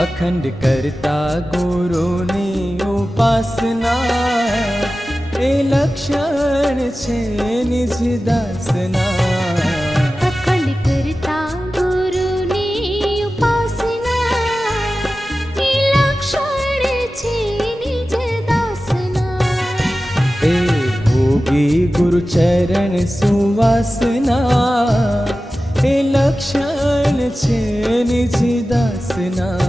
અખંડ કરતા ગુરુની ઉપાસના એ લક્ષણ છે નિજ દાસના. અખંડ કરતા ગુરુની ઉપાસના એ લક્ષણ છે નિજ દાસના. એ ભોગી ગુરુ ચરણ સુવાસના એ લક્ષણ છે નિજ દાસના.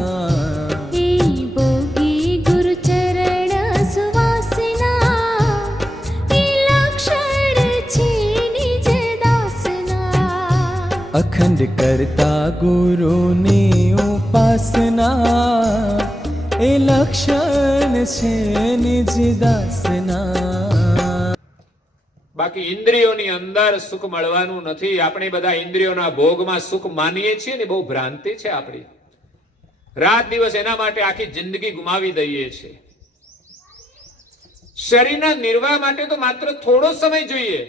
અખંડ કરતા ગુરુની ઉપાસના એ લક્ષણ છે નિજ દાસના. બાકી ઇન્દ્રિયોની અંદર સુખ મળવાનું નથી. આપણે બધા ઇન્દ્રિયોના ભોગમાં સુખ માનીએ છીએ ને, બહુ ભ્રાંતિ છે આપણી. રાત દિવસ એના માટે આખી જિંદગી ગુમાવી દઈએ છીએ. શરીરના નિર્વાહ માટે તો માત્ર થોડો સમય જોઈએ.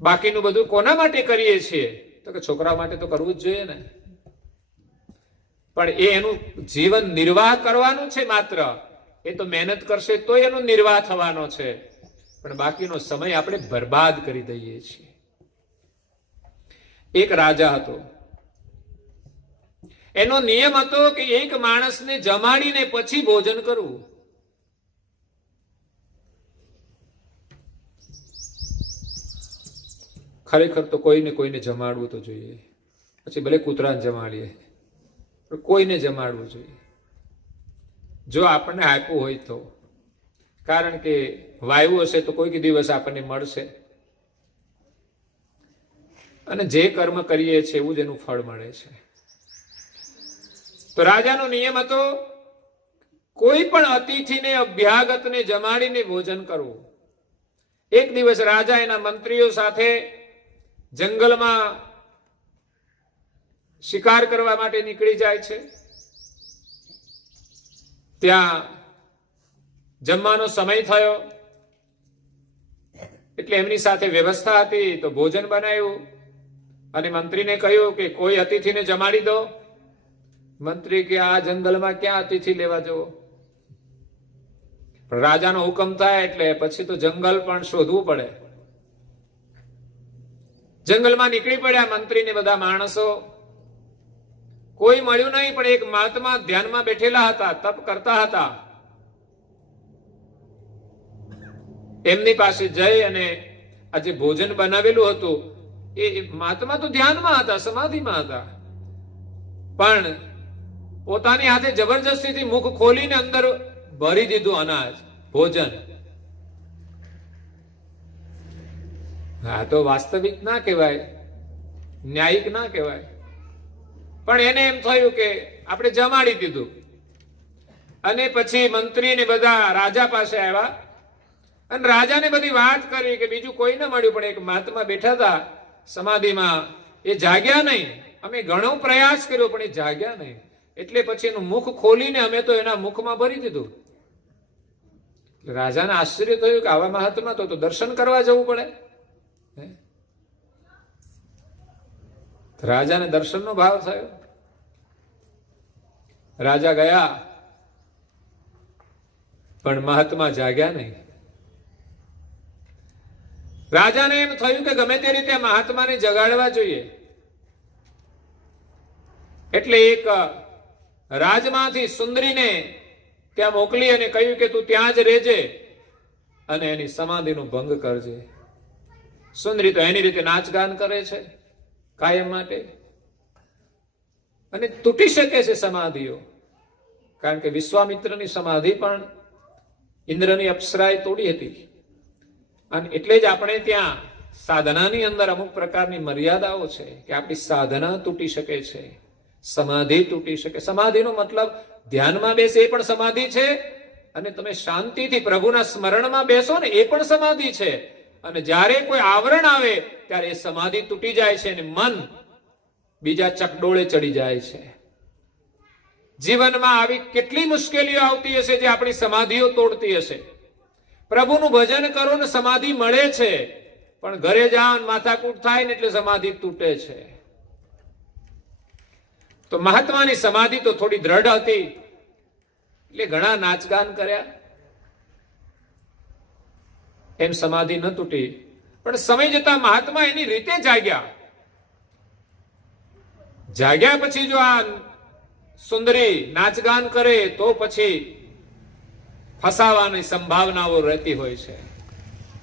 બાકીનું બધું કોના માટે કરીએ છીએ? તો કે છોકરા માટે તો કરવું જ જોઈએ ને. પણ એનું જીવન નિર્વાહ કરવાનું છે માત્ર. એ તો મહેનત કરશે તો એનો નિર્વાહ થવાનો છે. પણ બાકીનો સમય આપણે બરબાદ કરી દઈએ છીએ. એક રાજા હતો. એનો નિયમ હતો કે એક માણસને જમાડીને પછી ભોજન કરવું. ખરેખર તો કોઈને જમાડવું તો જોઈએ. પછી ભલે કૂતરાને જમાડીએ, પણ કોઈને જમાડવું જોઈએ જો આપણને આપ્યું હોય તો. કારણ કે વાયુ હશે તો કોઈક દિવસ આપણને મળશે, અને જે કર્મ કરીએ છીએ એવું જ એનું ફળ મળે છે. તો રાજાનો નિયમ હતો કોઈ પણ અતિથિને અભ્યાગતને જમાડીને ભોજન કરવું. એક દિવસ રાજા એના મંત્રીઓ સાથે જંગલમાં શિકાર કરવા માટે નીકળી જાય છે. ત્યાં જમવાનો સમય થયો એટલે એમની સાથે વ્યવસ્થા હતી, તો ભોજન બનાવ્યું અને મંત્રીને કહ્યું કે કોઈ અતિથિને જમાડી દો. મંત્રી કે આ જંગલમાં ક્યાં અતિથિ લેવા જવો? પણ રાજાનો હુકમ થાય એટલે પછી તો જંગલ પણ શોધવું પડે. જંગલમાં નીકળી પડ્યા મંત્રીને બધા માણસો. કોઈ મળ્યું નહીં, પણ એક મહાત્મા ધ્યાનમાં બેઠેલા હતા, તપ કરતા હતા. એમની પાસે જઈ અને આ જે ભોજન બનાવેલું હતું એ મહાત્મા તો ધ્યાનમાં હતા, સમાધિમાં હતા, પણ પોતાની હાથે જબરજસ્તીથી મુખ ખોલીને અંદર ભરી દીધું અનાજ, ભોજન. આ તો વાસ્તવિક ના કહેવાય, ન્યાયિક ના કહેવાય. પણ એને એમ થયું કે આપણે જમાડી દીધું. અને પછી મંત્રી ને બધા રાજા પાસે આવ્યા અને રાજાને બધી વાત કરી કે બીજું કોઈ ન મળ્યું, પણ એક મહાત્મા બેઠા હતા સમાધિમાં, એ જાગ્યા નહીં. અમે ઘણો પ્રયાસ કર્યો પણ એ જાગ્યા નહીં. એટલે પછી એનું મુખ ખોલીને અમે તો એના મુખમાં ભરી દીધું. રાજાને આશ્ચર્ય થયું કે આવા મહાત્મા તો દર્શન કરવા જવું પડે. રાજાને દર્શનનો ભાવ થયો. રાજા ગયા પણ મહાત્મા જાગ્યા નહીં. રાજાને એમ થયું કે ગમે તે રીતે મહાત્માને જગાડવા જોઈએ. એટલે એક રાજમાંથી સુંદરીને ત્યાં મોકલી અને કહ્યું કે તું ત્યાં જ રહેજે અને એની સમાધિનો ભંગ કરજે. સુંદરી તો એની રીતે નાચગાન કરે છે કાયમ માટે, અને તૂટી શકે છે સમાધિઓ. કારણ કે વિશ્વામિત્રની સમાધિ પણ ઇન્દ્રની અપ્સરાએ તોડી હતી. અને એટલે જ આપણે ત્યાં સાધનાની અંદર અમુક પ્રકારની મર્યાદાઓ છે કે આપણી સાધના તૂટી શકે છે, સમાધિ તૂટી શકે. સમાધિનો મતલબ ધ્યાનમાં બેસે એ પણ સમાધિ છે, અને તમે શાંતિથી પ્રભુના સ્મરણમાં બેસો ને એ પણ સમાધિ છે. અને જ્યારે કોઈ આવરણ આવે ત્યારે એ સમાધિ તૂટી જાય છે અને મન બીજા ચકડોળે ચડી જાય છે. જીવનમાં આવી કેટલી મુશ્કેલીઓ આવતી હશે જે આપણી સમાધિઓ તોડતી હશે. પ્રભુનું ભજન કરો ને સમાધિ મળે છે, પણ ઘરે જાઓ માથાકૂટ થાય ને એટલે સમાધિ તૂટે છે. તો મહાત્માની સમાધિ તો થોડી દ્રઢ હતી એટલે ઘણા નાચગાન કર્યા, એમ સમાધિ ન તૂટી. પણ સમય જતા મહાત્મા એની રીતે જાગ્યા પછી જો આ સુંદરી નાચગાન કરે તો પછી ફસાવાની સંભાવનાઓ રહેતી હોય છે.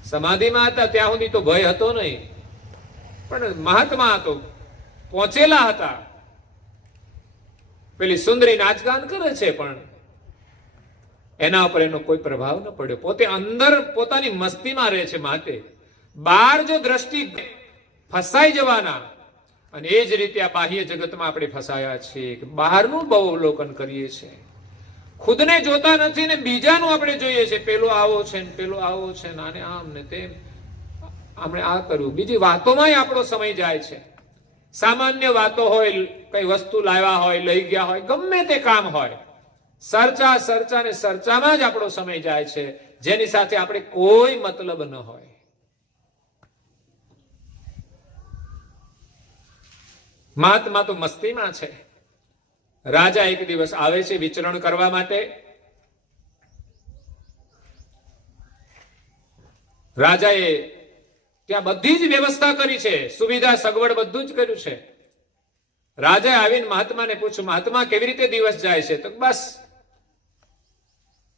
સમાધિમાં હતા ત્યાં સુધી તો ભય હતો નહીં, પણ મહાત્મા તો પહોંચેલા હતા. પેલી સુંદરી નાચગાન કરે છે પણ એના ઉપર એનો કોઈ પ્રભાવ ન પડ્યો. પોતે અંદર પોતાની મસ્તીમાં રહે છે. માટે બહાર જો દ્રષ્ટિ ફસાઈ જવાના, અને એ જ રીતે આ બાહ્ય જગતમાં આપણે ફસાયા છીએ કે બહારનું બહુ અવલોકન કરીએ છીએ, ખુદને જોતા નથી ને બીજાનું આપણે જોઈએ છે. પેલો આવો છે ને પેલો આવો છે ને આને આમ ને તેમ, આપણે આ કર્યું. બીજી વાતોમાં આપણો સમય જાય છે. સામાન્ય વાતો હોય, કઈ વસ્તુ લાવ્યા હોય, લઈ ગયા હોય, ગમે તે કામ હોય, સરચા ને સરચામાં જ આપણો સમય જાય છે, જેની સાથે આપણે કોઈ મતલબ ન હોય. મહાત્મા તો મસ્તીમાં છે. રાજા એક દિવસ આવે છે વિચરણ કરવા માટે. રાજાએ ત્યાં બધી જ વ્યવસ્થા કરી છે, સુવિધા સગવડ બધું જ કર્યું છે. રાજાએ આવીને મહાત્માને પૂછ્યું, મહાત્મા કેવી રીતે દિવસ જાય છે? તો બસ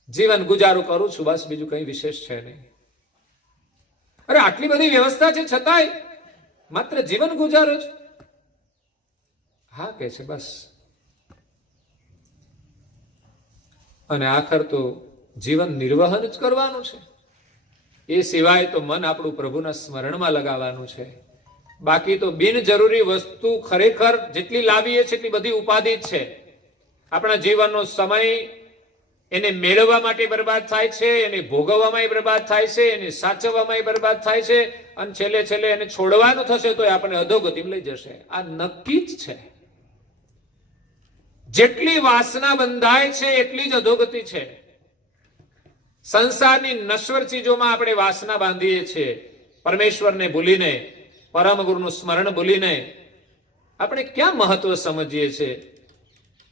જીવન ગુજારું કરું છું, બસ બીજું કઈ વિશેષ છે નહીં. અરે આટલી બધી વ્યવસ્થા છે છતાંય માત્ર જીવન ગુજારો છે? હા કે છે બસ. અને આખર તો જીવન નિર્વહન જ કરવાનું છે. એ સિવાય તો મન આપણું પ્રભુના સ્મરણમાં લગાવવાનું છે. બાકી તો બિનજરૂરી વસ્તુ ખરેખર જેટલી લાવીએ છીએ એટલી બધી ઉપાધિ જ છે. આપણા જીવનનો સમય એને મેળવવા માટે બરબાદ થાય છે, એને ભોગવવામાં બરબાદ થાય છે, એને સાચવવામાં બરબાદ થાય છે, અને છેલ્લે એને છોડવાનું થશે તો આપણને અધોગતિમાં લઈ જશે. આ નક્કી જ છે. જેટલી વાસના બંધાય છે એટલી જ અધોગતિ છે. સંસારની નશ્વર ચીજોમાં આપણે વાસના બાંધીએ છીએ. પરમેશ્વરને ભૂલીને, પરમ ગુરુનું સ્મરણ ભૂલીને આપણે ક્યાં મહત્વ સમજીએ છીએ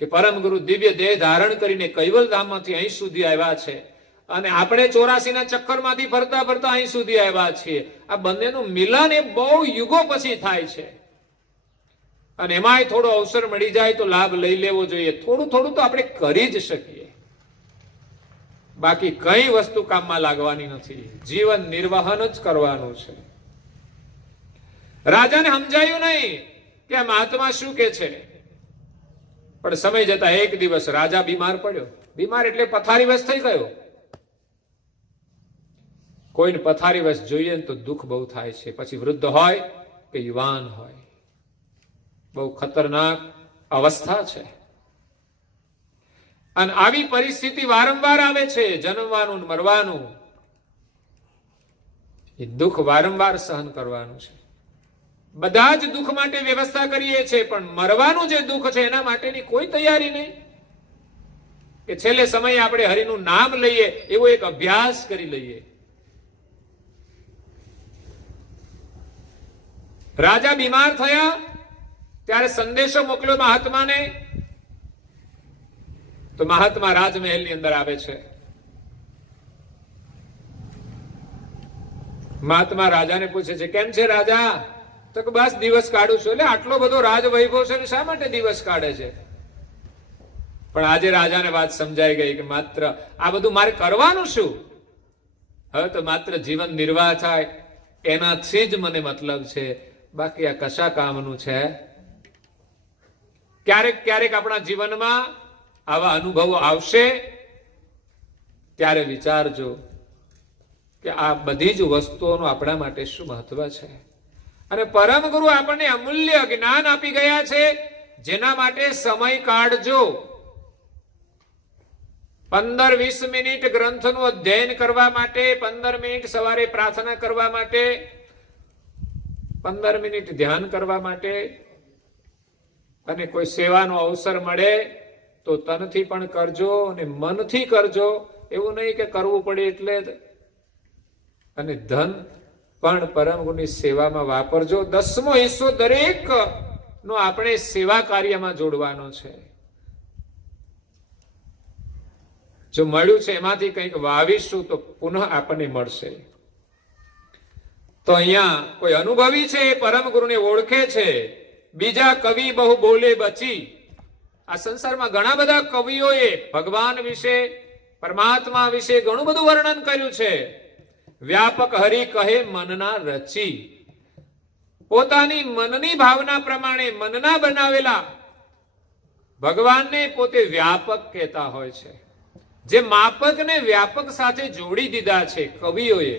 કે પરમ ગુરુ દિવ્ય દેહ ધારણ કરીને કૈવલ ધામમાંથી અહીં સુધી આવ્યા છે, અને આપણે 84 ના ચક્કરમાંથી ફરતા ફરતા અહીં સુધી આવ્યા છીએ. આ બંનેનું મિલન એ બહુ યુગો પછી થાય છે. અને એમાંય થોડો અવસર મળી જાય તો લાભ લઈ લેવો જોઈએ. થોડું થોડું તો આપણે કરી જ શકીએ, બાકી કઈ વસ્તુ કામમાં લાગવાની નથી. જીવન નિર્વહન જ કરવાનું છે. રાજાને સમજાયું નહીં કે આ મહાત્મા શું કે છે. પણ સમય જતા એક દિવસ રાજા બીમાર પડ્યો. બીમાર એટલે પથારીવશ થઈ ગયો. કોઈને પથારીવશ જોઈએ ને તો દુઃખ બહુ થાય છે, પછી વૃદ્ધ હોય કે યુવાન હોય. બહુ ખતરનાક અવસ્થા છે. અને આવી પરિસ્થિતિ વારંવાર આવે છે. જન્મવાનું મરવાનું, એ દુઃખ વારંવાર સહન કરવાનું છે. બધા જ દુઃખ માટે વ્યવસ્થા કરીએ છીએ, પણ મરવાનું જે દુઃખ છે એના માટેની કોઈ તૈયારી નહીં. કે છેલ્લે સમયે આપણે હરિનું નામ લઈએ એવો એક અભ્યાસ કરી લઈએ. રાજા બીમાર થયા ત્યારે સંદેશો મોકલ્યો મહાત્માને. તો મહાત્મા રાજમહેલની અંદર આવે છે. મહાત્મા રાજાને પૂછે છે, કેમ છે રાજા? તો કે બસ દિવસ કાઢું છું. એટલે આટલો બધો રાજ વૈભવ છે, શા માટે દિવસ કાઢે છે? પણ આજે રાજાને વાત સમજાઈ ગઈ કે માત્ર આ બધું મારે કરવાનું શું? હવે તો માત્ર જીવન નિર્વાહ થાય એનાથી જ મને મતલબ છે, બાકી આ કશા કામનું છે? ક્યારેક ક્યારેક આપણા જીવનમાં આવા અનુભવો આવશે, ત્યારે વિચારજો કે આ બધી જ વસ્તુઓનું આપણા માટે શું મહત્વ છે. અને પરમ ગુરુ આપણને અમૂલ્ય જ્ઞાન આપી ગયા છે, જેના માટે સમય કાઢજો. 15-20 મિનિટ ગ્રંથનું અધ્યયન કરવા માટે, 15 મિનિટ સવારે પ્રાર્થના કરવા માટે, 15 મિનિટ ધ્યાન કરવા માટે, અને કોઈ સેવાનો અવસર મળે તો તનથી પણ કરજો અને મનથી કરજો. એવું નહીં કે કરવું પડે એટલે. અને ધન પણ પરમ ગુરુની સેવામાં વાપરજો. 10મો હિસ્સો દરેક નો આપણે સેવા કાર્યમાં જોડવાનો છે. જો મળ્યું છે એમાંથી કંઈક વાવીશું તો પુનઃ આપણને મળશે. તો અહીંયા કોઈ અનુભવી છે એ પરમ ગુરુને ઓળખે છે. બીજા કવિ બહુ બોલે બચી. આ સંસારમાં ઘણા બધા કવિઓએ ભગવાન વિશે, પરમાત્મા વિશે ઘણું બધું વર્ણન કર્યું છે. વ્યાપક હરિ કહે મનના રચી. પોતાની મનની ભાવના પ્રમાણે મનના બનાવેલા ભગવાનને પોતે વ્યાપક કહેતા હોય છે. જે માપકને વ્યાપક સાથે જોડી દીધા છે કવિઓએ.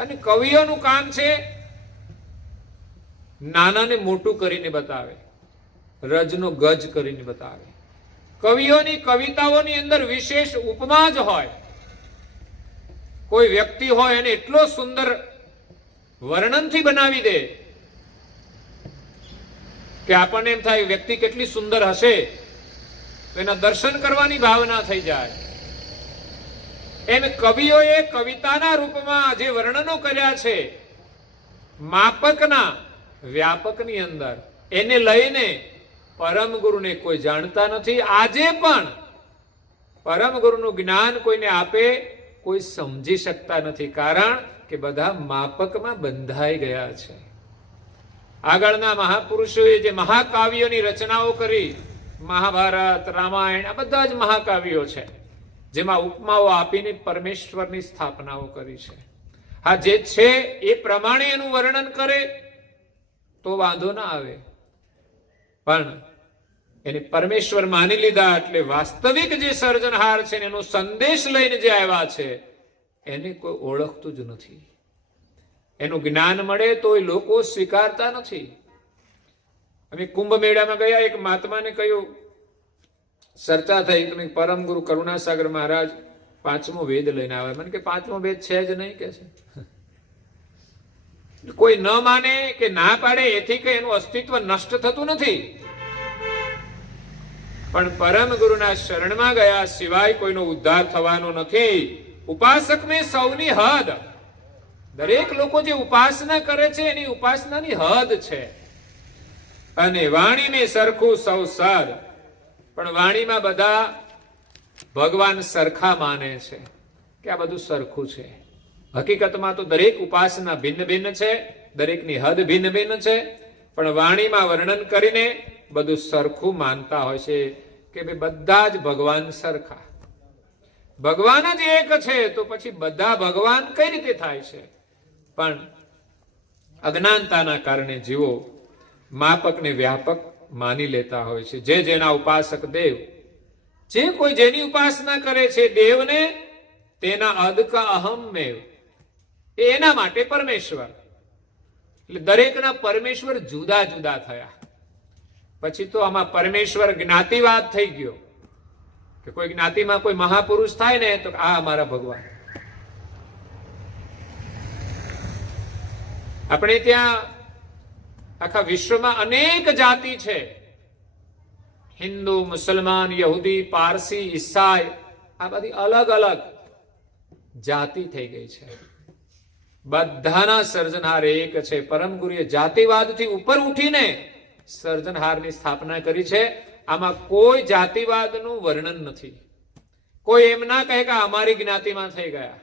અને કવિઓનું કામ છે નાનાને મોટું કરીને બતાવે, રજનો ગજ કરીને બતાવે. કવિઓની કવિતાઓની અંદર વિશેષ ઉપમા જ હોય. કોઈ વ્યક્તિ હોય એને એટલો સુંદર વર્ણનથી બનાવી દે કે આપણને એમ થાય વ્યક્તિ કેટલી સુંદર હશે, એના દર્શન કરવાની ભાવના થઈ જાય. એમ કવિઓએ કવિતાના રૂપમાં જે વર્ણનો કર્યા છે માપકના વ્યાપકની અંદર, એને લઈને પરમ ગુરુને કોઈ જાણતા નથી. આજે પણ પરમ ગુરુનું જ્ઞાન કોઈને આપે કોઈ સમજી શકતા નથી. કારણ કે બધા માપકમાં બંધાઈ ગયા છે. આગળના મહાપુરુષોએ જે મહાકાવ્યોની રચનાઓ કરી, મહાભારત, રામાયણ, આ બધા જ મહાકાવ્યો છે જેમાં ઉપમાઓ આપીને પરમેશ્વરની સ્થાપનાઓ કરી છે. હા, જે છે એ પ્રમાણે એનું વર્ણન કરે તો વાંધો ના આવે, પણ એને પરમેશ્વર માની લીધા એટલે વાસ્તવિક જે સર્જનહાર છે એનો સંદેશ લઈને જે આવ્યા છે એને કોઈ ઓળખતું જ નથી. એનું જ્ઞાન મળે તો એ લોકો સ્વીકારતા નથી. અમે કુંભ મેળામાં ગયા, એક મહાત્માને કહ્યું, ચર્ચા થઈ, તમે પરમ ગુરુ કરુણાસાગર મહારાજ 5મો વેદ લઈને આવે. મને કે 5મો વેદ છે જ નહીં કે છે. કોઈ ન માને કે ના પાડે એથી કે એનું અસ્તિત્વ નષ્ટ થતું નથી, પણ પરમ ગુરુના શરણમાં ગયા સિવાય કોઈનો ઉદ્ધાર થવાનો નથી. ઉપાસકને સૌની હદ, દરેક લોકો જે ઉપાસના કરે છે એની ઉપાસનાની હદ છે. અને વાણીને સરખું સૌ સદ, પણ વાણીમાં બધા ભગવાન સરખા માને છે કે આ બધું સરખું છે. હકીકતમાં તો દરેક ઉપાસના ભિન્ન ભિન્ન છે, દરેકની હદ ભિન્ન ભિન્ન છે, પણ વાણીમાં વર્ણન કરીને બધું સરખું માનતા હોય છે કે ભાઈ બધા જ ભગવાન સરખા. ભગવાન જ એક છે તો પછી બધા ભગવાન કઈ રીતે થાય છે? પણ અજ્ઞાનતાના કારણે જીવો માપકને વ્યાપક માની લેતા હોય છે. જે જેના ઉપાસક દેવ, જે કોઈ જેની ઉપાસના કરે છે દેવને, તેના અદકા અહમ મેવ, એના માટે પરમેશ્વર. એટલે દરેકના પરમેશ્વર જુદા જુદા થયા. પછી તો આમાં પરમેશ્વર જ્ઞાતિવાદ થઈ ગયો કે કોઈ જ્ઞાતિમાં કોઈ મહાપુરુષ થાય ને તો આ અમારા ભગવાન. આપણે ત્યાં આખા વિશ્વમાં અનેક જાતિ છે. હિન્દુ, મુસલમાન, યહૂદી, પારસી, ઈસાઈ, આ બધી અલગ અલગ જાતિ થઈ ગઈ છે. બધાના સર્જનહાર એક છે. પરમ ગુરુએ જાતિવાદથી ઉપર ઉઠીને સર્જનહારની સ્થાપના કરી છે. આમાં કોઈ જાતિવાદનું વર્ણન નથી. કોઈ એમ ના કહે કે અમારી જ્ઞાતિમાં થઈ ગયા.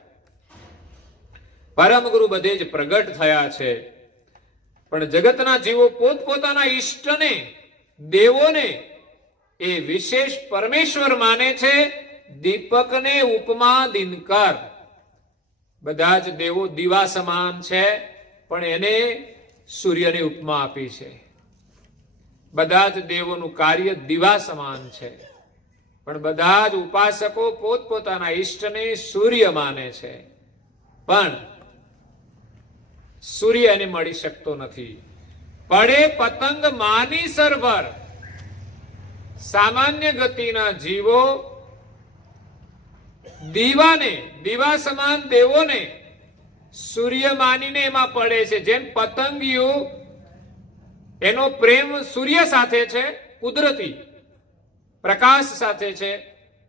પરમ ગુરુ બધે જ પ્રગટ થયા છે, પણ જગતના જીવો પોતપોતાના ઈષ્ટને, દેવોને એ વિશેષ પરમેશ્વર માને છે. દીપકને ઉપમા દિનકર, બધા જ દેવો દીવા સમાન છે, પણ એને સૂર્યની ઉપમા આપી છે. બધા જ દેવોનું કાર્ય દીવા સમાન છે, પણ બધા જ ઉપાસકો પોતપોતાના ઈષ્ટને સૂર્ય માને છે, પણ સૂર્ય એને મળી શકતો નથી. પડે પતંગ માની સરભર, સામાન્ય ગતિના જીવો દીવાને, દીવા સમાન દેવોને સૂર્ય માનીને એમાં પડે છે. જેમ પતંગિયું એનો પ્રેમ સૂર્ય સાથે છે, કુદરતી પ્રકાશ સાથે છે,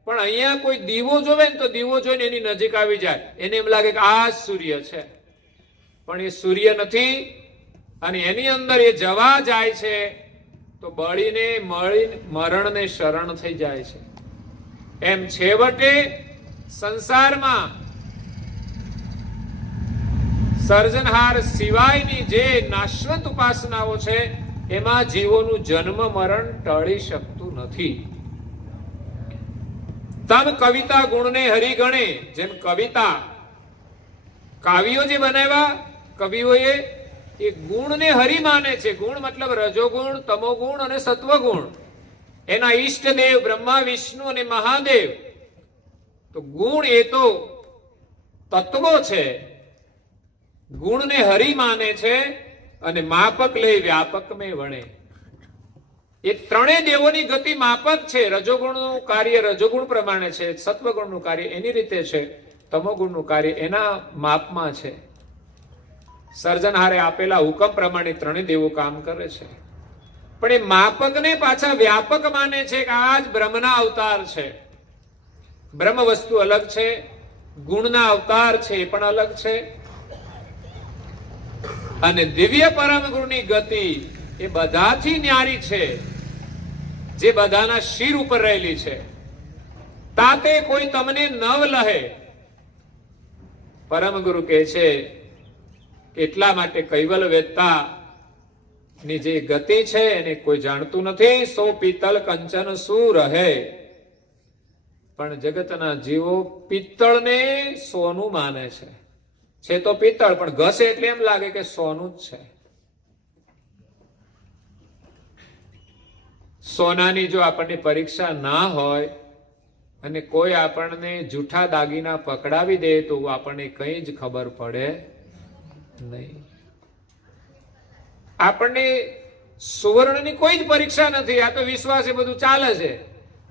પણ અહીંયા કોઈ દીવો જોવે ને તો દીવો જોઈને એની નજીક આવી જાય, એને એમ લાગે કે આ સૂર્ય છે, પણ એ સૂર્ય નથી. અને એની અંદર એ જવા જાય છે તો બળીને મરણને શરણ થઈ જાય છે. એમ છેવટે સંસારમાં સર્જનહાર સિવાયની જે નાશવંત ઉપાસનાઓ છે એમાં જીવોનું જન્મ મરણ ટળી શકતું નથી. તમ કવિતા ગુણને હરિગણે, જેમ કવિતા કાવ્યો જે બનાવ્યા કવિઓએ એ ગુણને હરિ માને છે. ગુણ મતલબ રજોગુણ, તમોગુણ અને સત્વગુણ. એના ઈષ્ટદેવ બ્રહ્મા, વિષ્ણુ અને મહાદેવ. તો ગુણ એ તો તત્વો છે. ગુણને હરિ માને છે અને માપક લઈ વ્યાપક મેં વણે. એ ત્રણેય દેવોની ગતિ માપક છે. રજોગુણનું કાર્ય રજોગુણ પ્રમાણે છે, સત્વગુણનું કાર્ય એની રીતે છે, તમોગુણનું કાર્ય એના માપમાં છે. સર્જનહારે આપેલા હુકમ પ્રમાણે ત્રણેય દેવો કામ કરે છે. પણ એ માપકને પાછા વ્યાપક માને છે કે આ જ બ્રહ્મના અવતાર છે. બ્રહ્મ વસ્તુ અલગ છે, ગુણના અવતાર છે એ પણ અલગ છે. અને દિવ્ય પરમ ગુરુની ગતિ એ બધાથી ન્યારી છે, જે બધાના શિર ઉપર રહેલી છે. તાતે કોઈ તમને નવ લહે. પરમ ગુરુ કહે છે એટલા માટે કૈવલ વેદતા ની જે ગતિ છે એને કોઈ જાણતું નથી. સો પિત્તલ કંચન શું રહે. પણ જગતના જીવો પિત્તળને સોનું માને છે તો પિત્તળ, પણ ઘસે એટલે એમ લાગે કે સોનું જ છે. સોનાની જો આપણને પરીક્ષા ના હોય અને કોઈ આપણને જૂઠા દાગીના પકડાવી દે તો આપણને કઈ જ ખબર પડે નહીં. આપણને સુવર્ણની કોઈ જ પરીક્ષા નથી. આ તો વિશ્વાસ એ બધું ચાલે છે.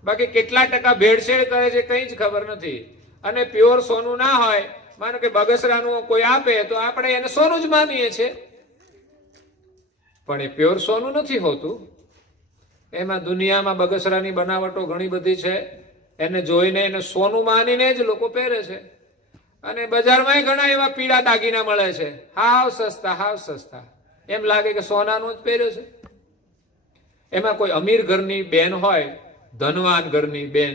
બાકી કેટલા ટકા ભેળસેળ કરે છે કઈ જ ખબર નથી. અને પ્યોર સોનું ના હોય, માનો કે બગસરાનું કોઈ આપે તો આપણે એને સોનું જ માનીએ છીએ, પણ એ પ્યોર સોનું નથી હોતું. એમાં દુનિયામાં બગસરાની બનાવટો ઘણી બધી છે. એને જોઈને એને સોનું માનીને જ લોકો પહેરે છે. અને બજારમાં ઘણા એવા પીળા દાગીના મળે છે, હાવ સસ્તા. એમ લાગે કે સોનાનું જ પહેર્યો છે. એમાં કોઈ અમીર ઘરની બેન હોય, ધનવાન ઘરની બેન,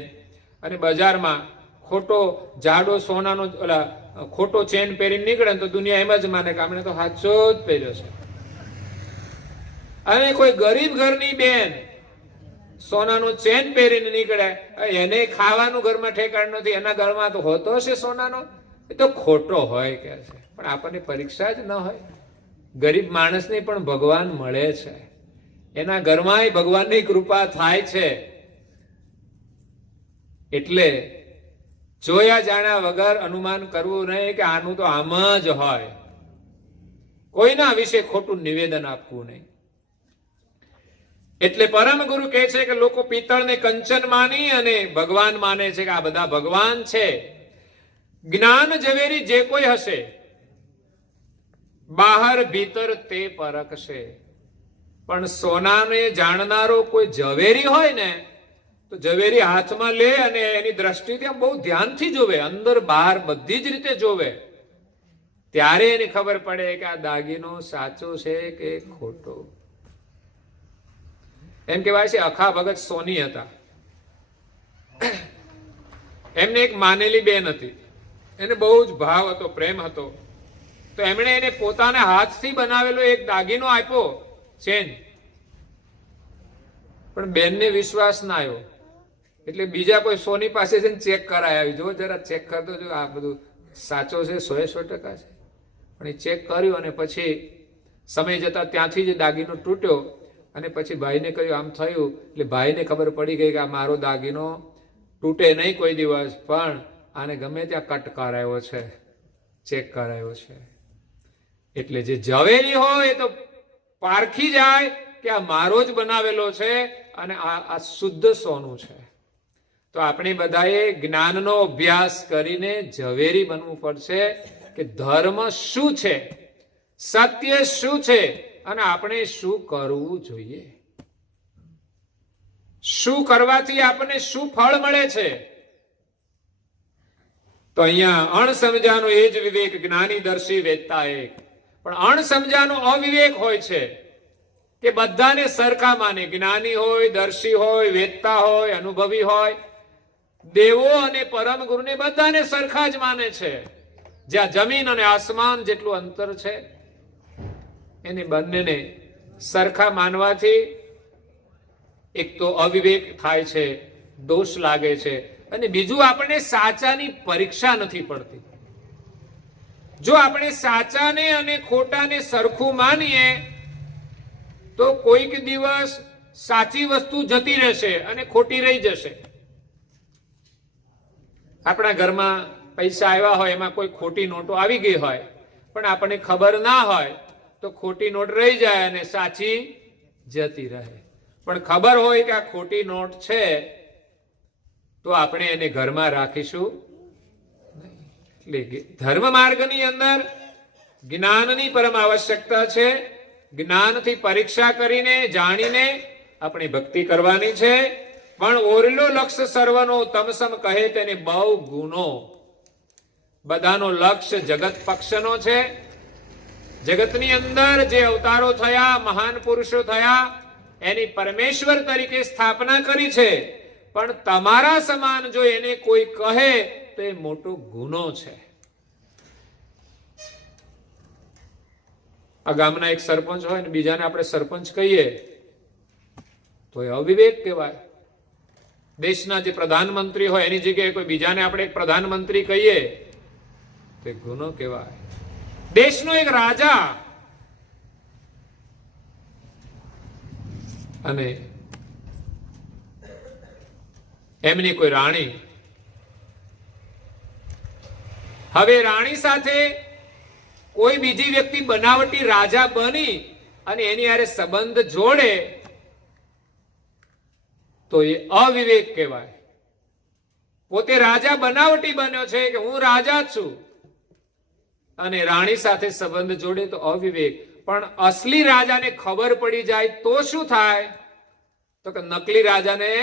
અને બજારમાં ખોટો જાડો સોનાનો ખોટો ચેન પહેરીને નીકળે તો દુનિયા એમ જ માને કે આપણે તો સાચો જ પહેર્યો છે. અને કોઈ ગરીબ ઘરની બેન સોનાનો ચેન પહેરીને નીકળે, એને ખાવાનું ઘરમાં ઠેકાણ નથી, એના ઘરમાં તો હોતો હશે સોનાનો, એ તો ખોટો હોય કે છે. પણ આપણને પરીક્ષા જ ન હોય. ગરીબ માણસને પણ ભગવાન મળે છે, એના ઘરમાં ભગવાનની કૃપા થાય છે. એટલે જોયા જાણ્યા વગર અનુમાન કરવું નહીં કે આનું તો આમ જ હોય. કોઈના વિશે ખોટું નિવેદન આપવું નહીં. એટલે પરમ ગુરુ કહે છે કે લોકો પિત્તળને કંચન માની અને ભગવાન માને છે કે આ બધા ભગવાન છે. જ્ઞાન ઝવેરી જે કોઈ હશે, બહાર ભીતર તે પરખશે. પણ સોનાને જાણનારો કોઈ ઝવેરી હોય ને તો ઝવેરી હાથમાં લે અને એની દ્રષ્ટિથી આમ બહુ ધ્યાનથી જોવે, અંદર બહાર બધી જ રીતે જોવે, ત્યારે એને ખબર પડે કે આ દાગીનો સાચો છે કે ખોટો. એમ કહેવાય છે અખા ભગત સોની હતા. એમને એક માનેલી બેન હતી, એને બહુ જ ભાવ હતો, પ્રેમ હતો. તો એમણે એને પોતાના હાથથી બનાવેલો એક દાગીનો આપ્યો, ચેન. પણ બેનને વિશ્વાસ ના આવ્યો. એટલે બીજા કોઈ સોની પાસે જઈને ચેક કરાય, જો જરા ચેક કરતો જો આ બધું સાચો છે, 100% છે. પણ એ ચેક કર્યું અને પછી સમય જતા ત્યાંથી જ દાગીનો તૂટ્યો. અને પછી ભાઈને કહ્યું આમ થયું. એટલે ભાઈને ખબર પડી ગઈ કે આ મારો દાગીનો તૂટે નહીં કોઈ દિવસ, પણ આને ગમે ત્યાં કટ કરાયો છે, ચેક કરાયો છે. એટલે જે ઝવેરી હોય એ તો પારખી જાય કે આ મારો જ બનાવેલો છે અને આ શુદ્ધ સોનું છે. તો આપણે બધાએ જ્ઞાનનો અભ્યાસ કરીને ઝવેરી બનવું પડશે કે ધર્મ શું છે, સત્ય શું છે અને આપણે શું કરવું જોઈએ, શું કરવાથી આપણને શું ફળ મળે છે. તો અહીંયા અણસમજાનો એ જ વિવેક, જ્ઞાની દર્શી વેદતા એક. પણ અણસમજાનો અવિવેક હોય છે કે બધાને સરખા માને, જ્ઞાની હોય, દર્શી હોય, વેદતા હોય, અનુભવી હોય, દેવો અને પરમ ગુરુને બધાને સરખા જ માને છે. જ્યાં જમીન અને આસમાન જેટલું અંતર છે એને બંનેને સરખા માનવાથી એક તો અવિવેક થાય છે, દોષ લાગે છે, અને બીજું આપણને સાચાની પરીક્ષા નથી પડતી. જો આપણે સાચાને અને ખોટાને સરખું માનીએ તો કોઈક દિવસ સાચી વસ્તુ જતી રહેશે અને ખોટી રહી જશે. આપણા ઘરમાં પૈસા આવ્યા હોય, એમાં કોઈ ખોટી નોટો આવી ગઈ હોય, પણ આપણને ખબર ના હોય તો ખોટી નોટ રહી જાય અને સાચી જતી રહે. પણ ખબર હોય કે આ ખોટી નોટ છે તો આપણે એને ઘરમાં રાખીશું. એટલે ધર્મ માર્ગની અંદર જ્ઞાનની પરમ આવશ્યકતા છે. જ્ઞાનથી પરીક્ષા કરીને જાણીને આપણે ભક્તિ કરવાની છે. પણ ઓરલો લક્ષ્ય સર્વનો તમસમ કહે તેને બહુ ગુનો. બધાનો લક્ષ્ય જગત પક્ષનો છે. જગતની અંદર જે અવતારો થયા, મહાન પુરુષો થયા, એની પરમેશ્વર તરીકે સ્થાપના કરી છે. પણ તમારા સમાન જો એને કોઈ કહે તો એ મોટો ગુનો છે. આ ગામના એક સરપંચ હોય ને બીજાને આપણે સરપંચ કહીએ તો એ અવિવેક કહેવાય. દેશના જે પ્રધાનમંત્રી હોય એની જગ્યાએ કોઈ બીજાને આપણે એક પ્રધાનમંત્રી કહીએ તો એ ગુનો કહેવાય. દેશનો એક રાજા અને એમની કોઈ રાણી, હવે રાણી સાથે કોઈ બીજી વ્યક્તિ બનાવટી રાજા બની અને એની હારે સંબંધ જોડે તો એ અવિવેક કહેવાય. પોતે રાજા બનાવટી બન્યો છે કે હું રાજા છું અને રાણી સાથે સંબંધ જોડે તો અવિવેક. પણ અસલી રાજાને ખબર પડી જાય તો શું થાય? તો કે નકલી રાજાને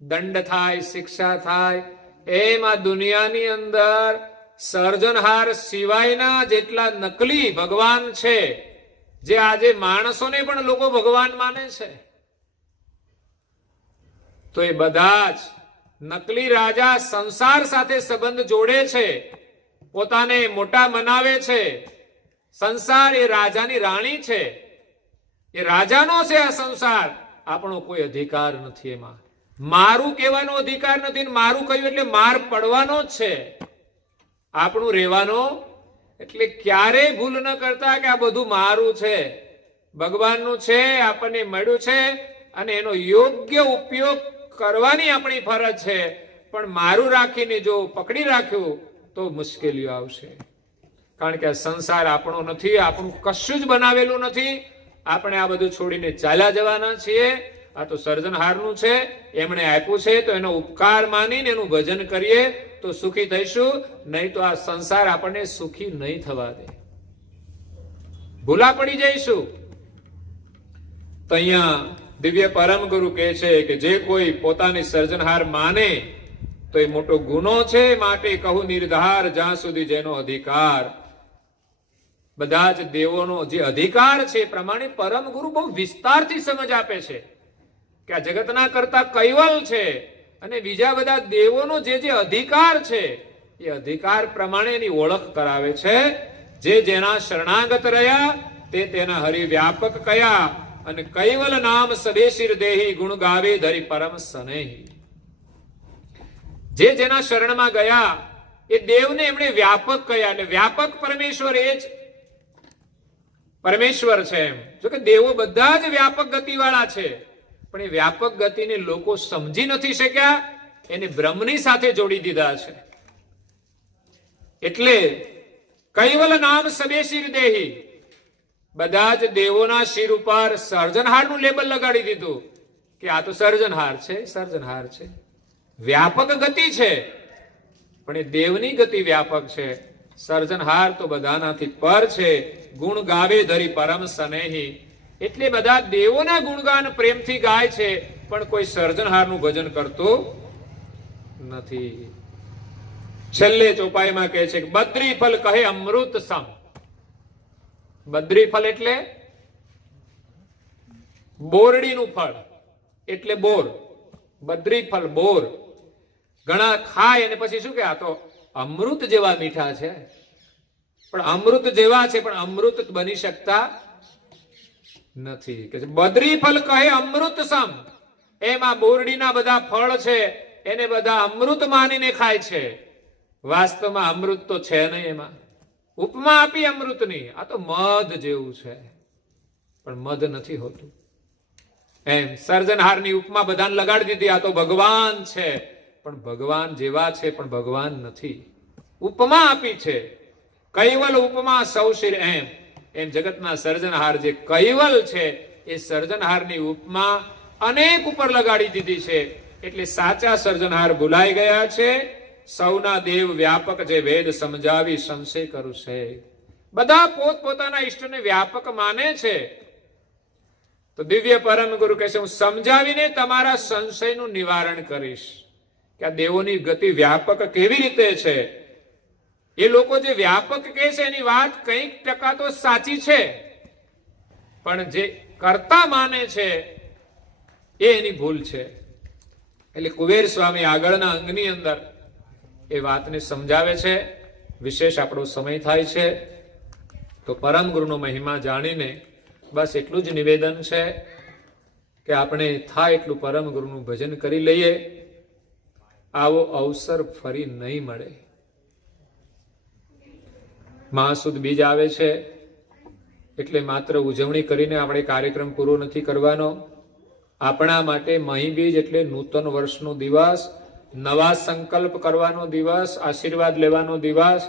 દંડ થાય, શિક્ષા થાય. એમ આ દુનિયાની અંદર સર્જનહાર સિવાયના જેટલા નકલી ભગવાન છે, જે આજે માણસોને પણ લોકો ભગવાન માને છે, તો એ બધા જ નકલી રાજા સંસાર સાથે સંબંધ જોડે છે, પોતાને મોટા મનાવે છે. સંસાર એ રાજાની રાણી છે, એ રાજાનો છે આ સંસાર. આપણો કોઈ અધિકાર નથી એમાં. મારું કહેવાનો અધિકાર નથી. મારું કહ્યું એટલે માર પડવાનો જ છે. આપણું રહેવાનો એટલે ક્યારેય ભૂલ ન કરતા કે આ બધું મારું છે, ભગવાનનું છે, આપણને મળ્યું છે અને એનો યોગ્ય ઉપયોગ કરવાની આપણી ફરજ છે. પણ મારું રાખીને જો પકડી રાખ્યું તો મુશ્કેલીઓ આવશે. કારણ કે આ સંસાર આપણો નથી, આપણું કશું જ બનાવેલું નથી. આપણે આ બધું છોડીને ચાલ્યા જવાના છીએ. આ તો સર્જનહારનું છે, એમણે આપ્યું છે, તો એનો ઉપકાર માનીને એનું ભજન કરીએ તો સુખી થઈશું. નહીં તો આ સંસાર આપણને સુખી નહીં થવા દે, ભૂલા પડી જઈશું. તો અહીંયા દિવ્ય પરમ ગુરુ કહે છે કે જે કોઈ પોતાની સર્જનહાર માને તો એ મોટો ગુનો છે. માટે કહું નિર્ધાર જ્યાં સુધી જેનો અધિકાર. બધા જ દેવોનો જે અધિકાર છે એ પ્રમાણે પરમ ગુરુ બહુ વિસ્તારથી સમજ આપે છે કે આ જગતના કરતા કૈવલ છે અને બીજા બધા દેવોનો જે જે અધિકાર છે એ અધિકાર પ્રમાણે એની ઓળખ કરાવે છે. જે જેના શરણાગત રહ્યા તે તેના હરિ વ્યાપક કયા અને કૈવલ નામ સદેશિર દેહી ગુણ ગાવે ધરી પરમ સનેહી. જે જેના શરણમાં ગયા એ દેવને એમણે વ્યાપક કયા. એટલે વ્યાપક પરમેશ્વર એ જ પરમેશ્વર છે. એમ જો કે દેવો બધા જ વ્યાપક ગતિવાળા છે, પણ એ વ્યાપક ગતિને લોકો સમજી નથી શક્યા, એને બ્રહ્મની સાથે જોડી દીધા છે. એટલે કૈવલ નામ સદેશિર દેહી, બધા જ દેવોના શિર ઉપર સર્જનહારનું લેબલ લગાડી દીધું કે આ તો સર્જનહાર છે, સર્જનહાર છે. વ્યાપક ગતિ છે પણ એ દેવની ગતિ વ્યાપક છે. સર્જનહાર તો બધાનાથી પર છે. ગુણ ગાવે ધરી પરમ સનેહી. એટલે બધા દેવોના ગુણગાન પ્રેમથી ગાય છે, પણ કોઈ સર્જનહારનું ભજન કરતું નથી. છેલ્લે ચોપાઈમાં કહે છે કે બદ્રી ફલ કહે અમૃત સમ. બદ્રી ફલ એટલે બોરડીનું ફળ એટલે બોર, બદ્રી ફળ બોર. ઘણા ખાય અને પછી શું કે આ તો અમૃત જેવા મીઠા છે, પણ અમૃત જેવા છે પણ અમૃત બની શકતા નથી. કે બદ્રી ફળ કહે અમૃત સમ, એમાં બોરડીના બધા ફળ છે એને બધા અમૃત માનીને ખાય છે. વાસ્તવમાં અમૃત તો છે નહીં. એમાં ઉપમા આપી અમૃતની, આ તો મધ જેવું છે પણ મધ નથી હોતું. એમ સર્જનહારની ઉપમા બધાને લગાડી દીધી, આ તો ભગવાન છે પણ ભગવાન જેવા છે પણ ભગવાન નથી. ઉપમા આપી છે, કૈવલ ઉપમા સૌ શિર. એમ જગતના સર્જનહાર જે કૈવલ છે એ સર્જનહારની ઉપમા અનેક ઉપર લગાડી દીધી છે. એટલે સાચા સર્જનહાર ભૂલાઈ ગયા છે. સૌના દેવ વ્યાપક જે વેદ સમજાવી સંશય કરું છે. બધા પોતપોતાના ઈષ્ટને વ્યાપક માને છે. તો દિવ્ય પરમ ગુરુ કહે છે હું સમજાવીને તમારા સંશયનું નિવારણ કરીશ કે આ દેવોની ગતિ વ્યાપક કેવી રીતે છે. એ લોકો જે વ્યાપક કહે છે એની વાત કંઈક ટકા તો સાચી છે, પણ જે કરતા માને છે એ એની ભૂલ છે. એટલે કુબેર સ્વામી આગળના અંગની અંદર એ વાતને સમજાવે છે. વિશેષ આપણો સમય થાય છે તો પરમ ગુરુનો મહિમા જાણીને બસ એટલું જ નિવેદન છે કે આપણે થાય એટલું પરમ ગુરુનું ભજન કરી લઈએ. આવો અવસર ફરી નહીં મળે. મહાસુદ બીજ આવે છે એટલે માત્ર ઉજવણી કરીને આપણે કાર્યક્રમ પૂરો નથી કરવાનો. આપણા માટે મહી બીજ એટલે નૂતન વર્ષનો દિવસ, નવા સંકલ્પ કરવાનો દિવસ, આશીર્વાદ લેવાનો દિવસ.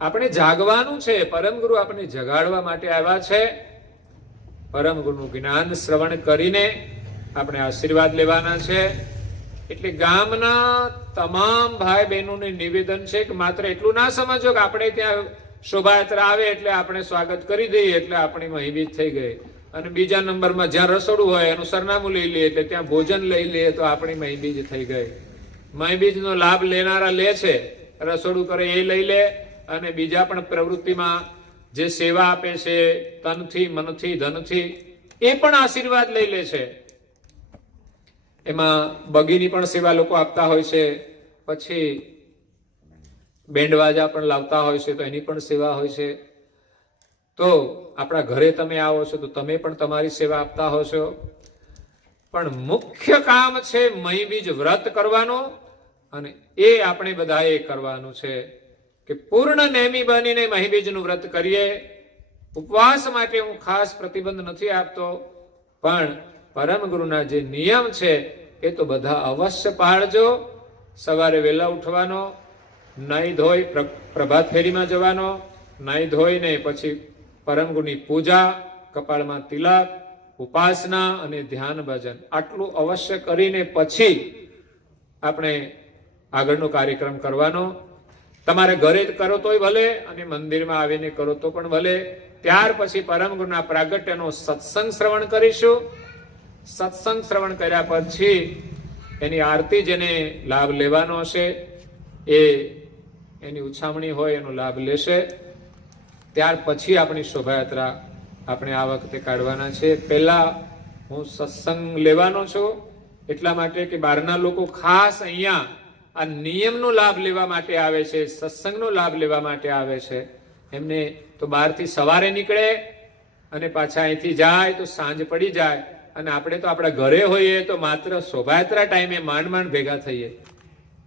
આપણે જાગવાનું છે. પરમ ગુરુ આપણે જગાડવા માટે આવ્યા છે. પરમ ગુરુનું જ્ઞાન શ્રવણ કરીને આપણે આશીર્વાદ લેવાના છે. એટલે ગામના તમામ ભાઈ બહેનોને નિવેદન છે કે માત્ર એટલું ના સમજો કે આપણે ત્યાં શોભાયાત્રા આવે એટલે આપણે સ્વાગત કરી દઈએ એટલે આપણી મહીબીજ થઈ ગઈ, અને બીજા નંબરમાં જ્યાં રસોડું હોય એનું સરનામું લઈ લઈએ એટલે ત્યાં ભોજન લઈ લઈએ તો આપણી મહીબીજ થઈ ગઈ. મહીબીજનો લાભ લેનારા લે છે, રસોડું કરે એ લઈ લે, અને બીજા પણ પ્રવૃત્તિમાં જે સેવા આપે છે તનથી, મનથી, ધનથી, એ પણ આશીર્વાદ લઈ લે છે. એમાં બગીની પણ સેવા લોકો આપતા હોય છે, પછી બેન્ડવાજા પણ લાવતા હોય છે તો એની પણ સેવા હોય છે. તો આપણા ઘરે તમે આવો છો તો તમે પણ તમારી સેવા આપતા હો છો. પણ મુખ્ય કામ છે મહીબીજ વ્રત કરવાનો, અને એ આપણે બધાએ કરવાનું છે કે પૂર્ણ નેમી બનીને મહીબીજનું વ્રત કરીએ. ઉપવાસ માટે હું ખાસ પ્રતિબંધ નથી આપતો, પણ પરમ ગુરુના જે નિયમ છે એ તો બધા અવશ્ય પાળજો. સવારે વહેલા ઉઠવાનો, નાહી ધોઈ પ્રભાત ફેરીમાં જવાનો, નાહી ધોઈને પછી પરમ ગુરુની પૂજા, કપાળમાં તિલક, ઉપાસના અને ધ્યાન ભજન આટલું અવશ્ય કરીને પછી આપણે આગળનો કાર્યક્રમ કરવાનો. તમારે ઘરે જ કરો તોય ભલે અને મંદિરમાં આવીને કરો તો પણ ભલે. ત્યાર પછી પરમ ગુરુના પ્રાગટ્યનો સત્સંગ શ્રવણ કરીશું. સત્સંગ શ્રવણ કર્યા પછી એની આરતી જેને લાભ લેવાનો હશે એ એની ઉછામણી હોય એનો લાભ લેશે. ત્યાર પછી આપણી શોભાયાત્રા આપણે આ વખતે કાઢવાના છે. પહેલા હું સત્સંગ લેવાનો છું એટલા માટે કે બહારના લોકો ખાસ અહીંયા આ નિયમનો લાભ લેવા માટે આવે છે, સત્સંગનો લાભ લેવા માટે આવે છે. એમને તો બહારથી સવારે નીકળે અને પાછા અહીંથી જાય તો સાંજ પડી જાય, અને આપણે તો આપણા ઘરે હોઈએ તો માત્ર શોભાયાત્રા ટાઈમે માંડ માંડ ભેગા થઈએ.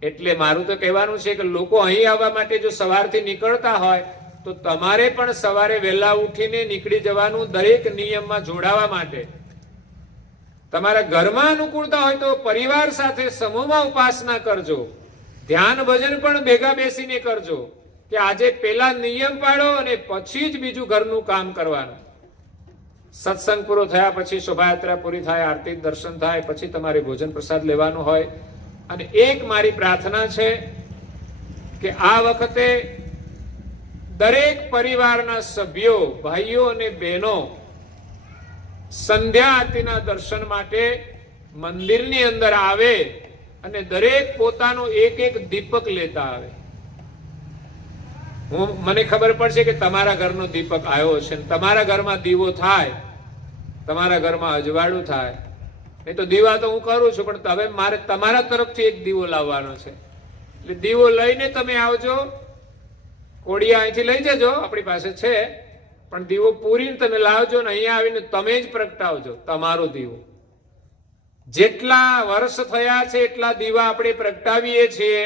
એટલે મારું તો કહેવાનું છે કે લોકો અહીં આવવા માટે જો સવારથી નીકળતા હોય તો તમારે પણ સવારે વહેલા ઉઠીને નીકળી જવાનું, દરેક નિયમમાં જોડાવા માટે. તમારા ઘરમાં અનુકૂળતા હોય તો પરિવાર સાથે સમૂહમાં ઉપાસના કરજો. ધ્યાન ભજન પણ ભેગા બેસીને કરજો કે આજે પેલા નિયમ પાડો અને પછી જ બીજું ઘરનું કામ કરવાનું. સત્સંગ પૂરો થયા પછી શોભાયાત્રા પૂરી થાય, આરતી દર્શન થાય પછી તમારે ભોજન પ્રસાદ લેવાનું હોય. અને એક મારી પ્રાર્થના છે કે આ વખતે દરેક પરિવારના સભ્યો, ભાઈઓ અને બહેનો સંધ્યા આરતીના દર્શન માટે મંદિરની અંદર આવે અને દરેક પોતાનો એક એક દીપક લેતા આવે. મને ખબર પડશે કે તમારા ઘરનો દીપક આવ્યો છે, તમારા ઘરમાં દીવો થાય તમારા ઘરમાં અજવાળું થાય. નહીં તો દીવા તો હું કરું છું, પણ હવે મારે તમારા તરફથી એક દીવો લાવવાનો છે. એટલે દીવો લઈને તમે આવજો. કોડિયા અહીંથી લઈ જજો, આપણી પાસે છે, પણ દીવો પૂરીને તમે લાવજો ને અહીંયા આવીને તમે જ પ્રગટાવજો તમારો દીવો. જેટલા વર્ષ થયા છે એટલા દીવા આપણે પ્રગટાવીએ છીએ,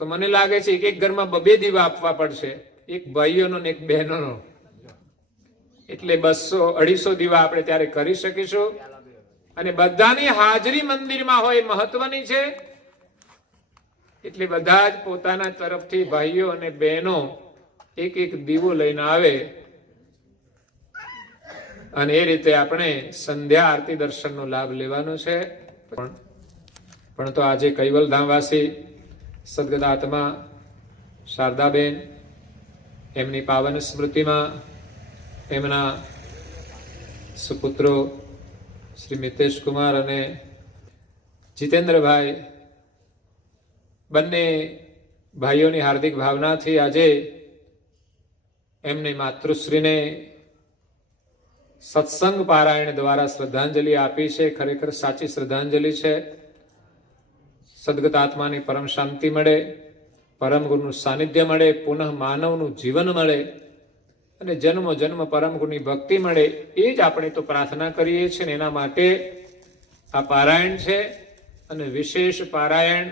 તો મને લાગે છે એક ઘરમાં 2 દીવા આપવા પડશે, એક ભાઈઓનો ને એક બહેનોનો. એટલે 200-250 દીવા આપણે ત્યારે કરી શકીશું. અને બધાની હાજરી મંદિરમાં હોય મહત્વની છે. એટલે બધા જ પોતાના તરફથી ભાઈઓ અને બહેનો એક દીવો લઈને આવે, અને એ રીતે આપણે સંધ્યા આરતી દર્શનનો લાભ લેવાનો છે. પણ તો આજે કૈવલધામવાસી સદગદાત્મા શારદાબેન, એમની પાવન સ્મૃતિમાં એમના સુપુત્રો શ્રી મિતેશ કુમાર અને જીતેન્દ્રભાઈ, બંને ભાઈઓની હાર્દિક ભાવનાથી આજે એમની માતૃશ્રીને સત્સંગ પારાયણ દ્વારા શ્રદ્ધાંજલિ આપી છે. ખરેખર સાચી શ્રદ્ધાંજલિ છે. સદગત આત્માની પરમ શાંતિ મળે, પરમ ગુરુનું સાનિધ્ય મળે, પુનઃ માનવનું જીવન મળે અને જન્મો જન્મ પરમ ગુરુની ભક્તિ મળે, એ જ આપણે તો પ્રાર્થના કરીએ છીએ. ને એના માટે આ પારાયણ છે. અને વિશેષ પારાયણ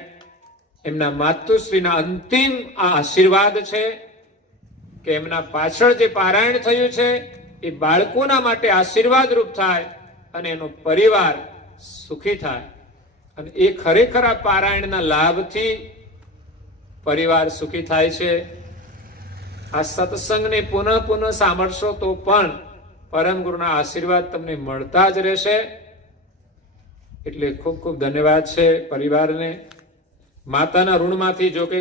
એમના માતૃશ્રીના અંતિમ આ આશીર્વાદ છે કે એમના પાછળ જે પારાયણ થયું છે એ બાળકોના માટે આશીર્વાદ રૂપ થાય અને એનો પરિવાર સુખી થાય. અને એ ખરેખર આ પારાયણના લાભથી પરિવાર સુખી થાય છે. આ સત્સંગને પુનઃ સાંભળશો તો પણ પરમ ગુરુના આશીર્વાદ તમને મળતા જ રહેશે. એટલે ખૂબ ખૂબ ધન્યવાદ છે પરિવારને. માતાના ઋણમાંથી જો કે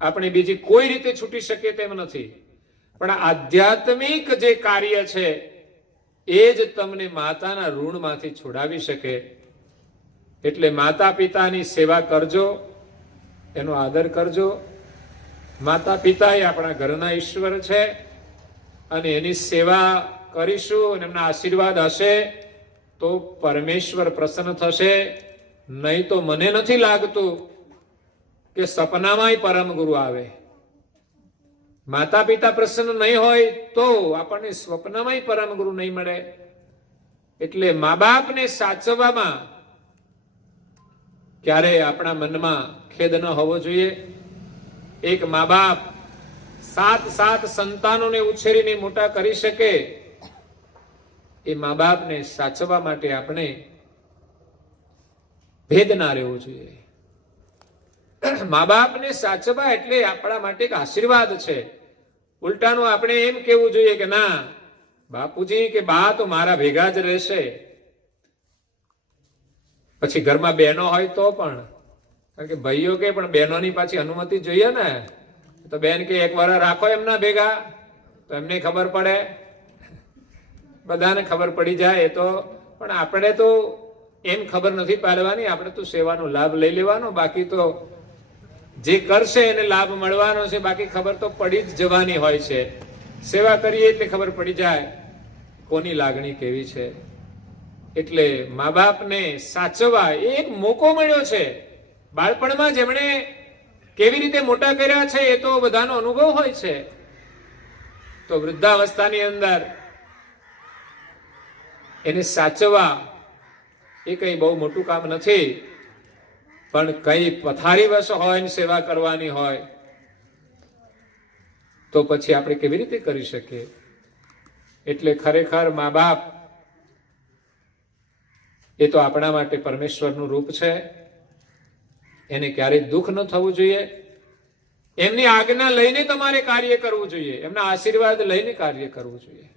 આપણે બીજી કોઈ રીતે છૂટી શકીએ તેમ નથી, પણ આધ્યાત્મિક જે કાર્ય છે એ જ તમને માતાના ઋણમાંથી છોડાવી શકે. એટલે માતા પિતાની સેવા કરજો, એનો આદર કરજો. માતા પિતા એ આપણા ઘરના ઈશ્વર છે અને એની સેવા કરીશું અને એમના આશીર્વાદ હશે તો પરમેશ્વર પ્રસન્ન થશે. નહીં તો મને નથી લાગતું કે સપનામાંય પરમ ગુરુ આવે. માતા પિતા પ્રસન્ન નહીં હોય તો આપણને સ્વપ્નમાંય પરમ ગુરુ નહીં મળે. એટલે મા બાપને સાચવવામાં ક્યારે આપણા મનમાં ખેદ ન હોવો જોઈએ. એક મા બાપ 7 સંતાનોને ઉછેરીને મોટા કરી શકે, એ મા બાપને સાચવવા માટે આપણે ભેદ ના રહેવો જોઈએ. મા બાપને સાચવવા એટલે આપણા માટે એક આશીર્વાદ છે. ઉલટાનું આપણે એમ કેવું જોઈએ કે ના, બાપુજી કે બા તો મારા ભેગા જ રહેશે. પછી ઘરમાં બહેનો હોય તો પણ, કારણ કે ભાઈઓ કે પણ બહેનોની પાછી અનુમતિ જોઈએ ને. તો બેન કે 1 વાર રાખો એમના ભેગા, તો એમને ખબર પડે, બધાને ખબર પડી જાય. તો પણ આપણે તો એમ ખબર નથી પાડવાની, આપણે તો સેવાનો લાભ લઈ લેવાનો. બાકી તો જે કરશે એને લાભ મળવાનો છે, બાકી ખબર તો પડી જ જવાની હોય છે. સેવા કરીએ એટલે ખબર પડી જાય કોની લાગણી કેવી છે. એટલે મા બાપને સાચવવા એ એક મોકો મળ્યો છે. બાળપણમાં જેમણે કેવી રીતે મોટા કર્યા છે એ તો બધાનો અનુભવ હોય છે. તો વૃદ્ધાવસ્થાની અંદર એને સાચવવા એ કઈ બહુ મોટું કામ નથી. પણ કઈ પથારીવશ હોય ને સેવા કરવાની હોય તો પછી આપણે કેવી રીતે કરી શકીએ. એટલે ખરેખર મા બાપ એ તો આપણા માટે પરમેશ્વરનું રૂપ છે. એને ક્યારેય દુઃખ ન થવું જોઈએ. એમની આજ્ઞા લઈને તમારે કાર્ય કરવું જોઈએ, એમના આશીર્વાદ લઈને કાર્ય કરવું જોઈએ.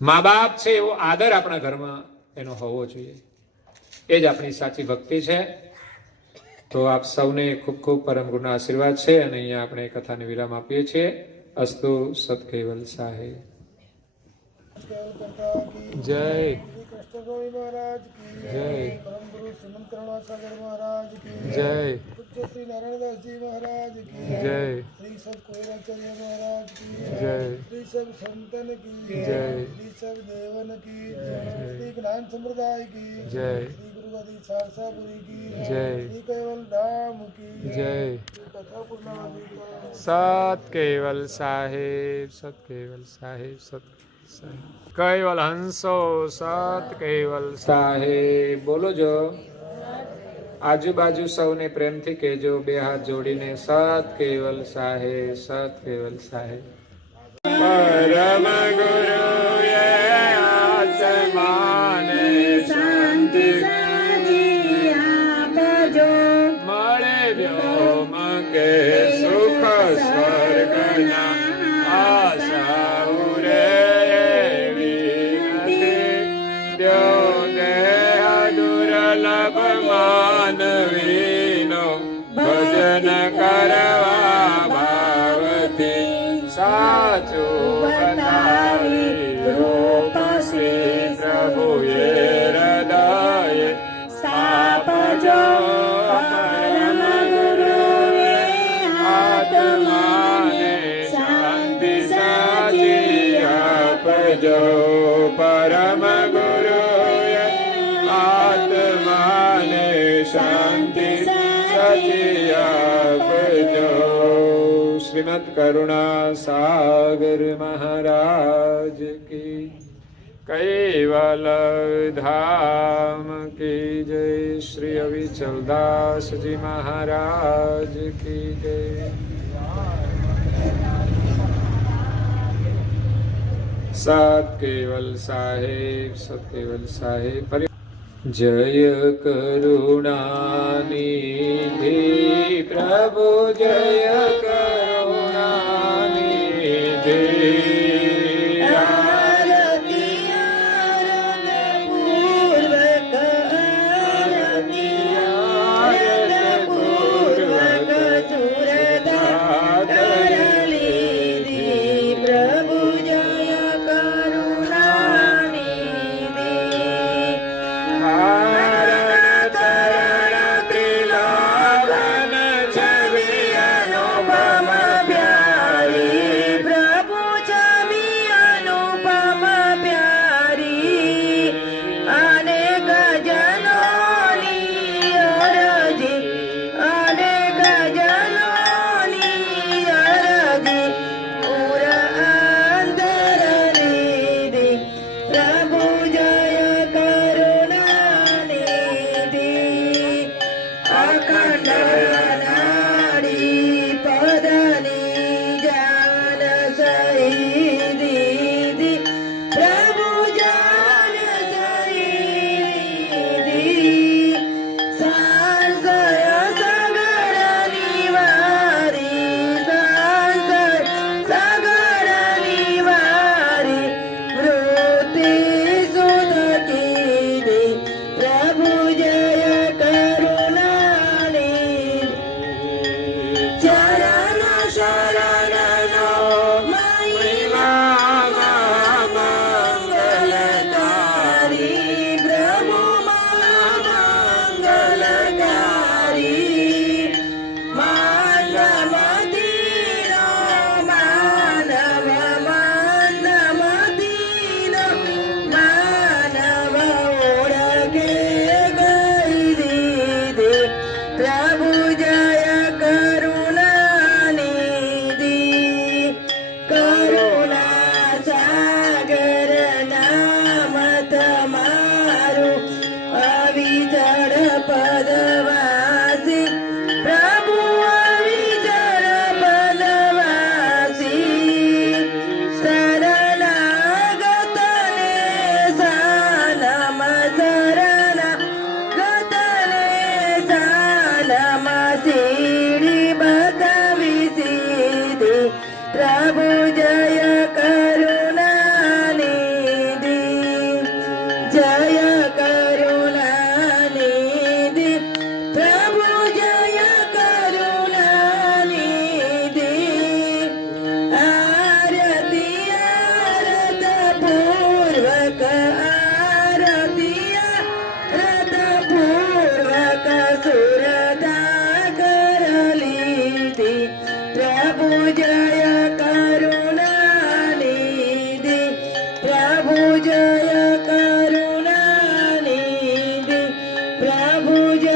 મા બાપ છે એવો આદર આપણા ઘરમાં એનો હોવો જોઈએ. એ જ આપણી સાચી ભક્તિ છે. તો આપ સૌને ખૂબ ખૂબ પરમ ગુરુના આશીર્વાદ છે. અને અહીંયા આપણે કથાને વિરામ આપીએ છીએ. અસ્તુ સત કૈવલ સાહેબ જય. જય. श्रीमंत करुणा सागर महाराज की जय पूज्य श्री नारायणदास जी महाराज की जय श्री सब कोयराचार्य महाराज की जय श्री सब संतन की जय श्री सब देवन की श्री ज्ञान संप्रदाय की जय श्री गुरु गादी सारसापुरी की जय श्री केवल धाम की जय कथा पूर्णावती का सत केवल साहेब सत केवल साहेब सत साहेब केवल हंसो सत केवल साहेब बोलो जो આજુબાજુ સૌને પ્રેમથી કહેજો બે હાથ જોડીને સત કેવલ સાહેબ સત કેવલ સાહેબ પરમ ગુરુએ આત્માને શાંતિ મળે વ્યોમ કે સુખ સ્વર્ગના આશા ઉરે એવી નથી દ્યો દેહ દુર્લભ માનવીનો ભજન કરવા ભાવથી સાચું બતાવી રૂપ શ્રી પ્રભુએ હૃદયે સ્થાપજો પરમ ગુરુએ આત્માને શાંતિ સાચી આપજો પરમ ગુરુએ આત્માને શાંતિ સાચી આપજો શ્રીમદ કરુણા સાગર મહારાજ કી कैवल धाम की जय श्री अविचल दास जी महाराज की जय सत केवल साहेब सत केवल साहेब जय करुणानिधि प्रभु जय करुणानिधि પ્રભુ જ